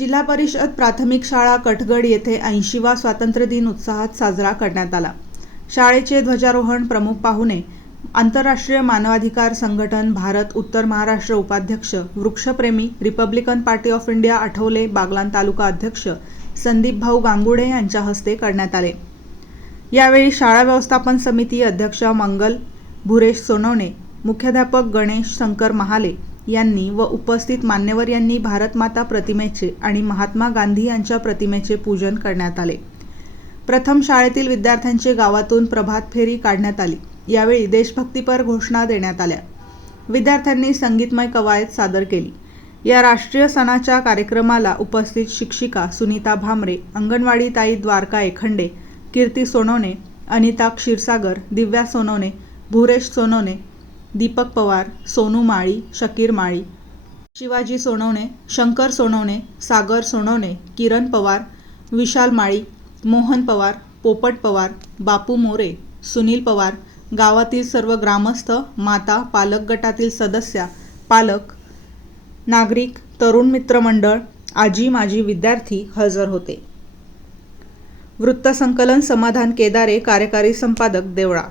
जिल्हा परिषद प्राथमिक शाळा कटगड येथे 80वा स्वातंत्र्य दिन उत्साहात साजरा करण्यात आला। शाळेचे ध्वजारोहण प्रमुख पाहुणे आंतरराष्ट्रीय मानवाधिकार संघटन भारत उत्तर महाराष्ट्र उपाध्यक्ष वृक्षप्रेमी Republican Party of India Athawale Baglan तालुका अध्यक्ष संदीप भाऊ गांगुडे यांच्या हस्ते करण्यात आले। यावेळी शाळा व्यवस्थापन समिती अध्यक्ष मंगल भुरेश सोनवणे, मुख्याध्यापक गणेश शंकर महाले यांनी व उपस्थित मान्यवर यांनी भारत माता प्रतिमेचे आणि महात्मा गांधी यांच्या प्रतिमेचे पूजन करण्यात आले। प्रथम शाळेतील विद्यार्थ्यांचे गावातून प्रभात फेरी काढण्यात आली। यावेळी देशभक्तीपर घोषणा देण्यात आल्या। विद्यार्थ्यांनी संगीतमय कवायत सादर केली। या राष्ट्रीय सणाच्या कार्यक्रमाला उपस्थित शिक्षिका सुनीता भामरे, अंगणवाडी ताई द्वारका एखंडे, कीर्ती सोनवणे, अनिता क्षीरसागर, दिव्या सोनवणे, भुरेश सोनवणे, दीपक पवार, सोनू माळी, शकीर माळी, शिवाजी सोनवणे, शंकर सोनवणे, सागर सोनवणे, किरण पवार, विशाल माळी, मोहन पवार, पोपट पवार, बापू मोरे, सुनील पवार, गावातील सर्व ग्रामस्थ, माता, पालक गटातील सदस्य, पालक, नागरिक, तरुण मित्र मंडळ, आजी माजी विद्यार्थी हजर होते। वृत्तसंकलन समाधान केदारे, कार्यकारी संपादक देवळा।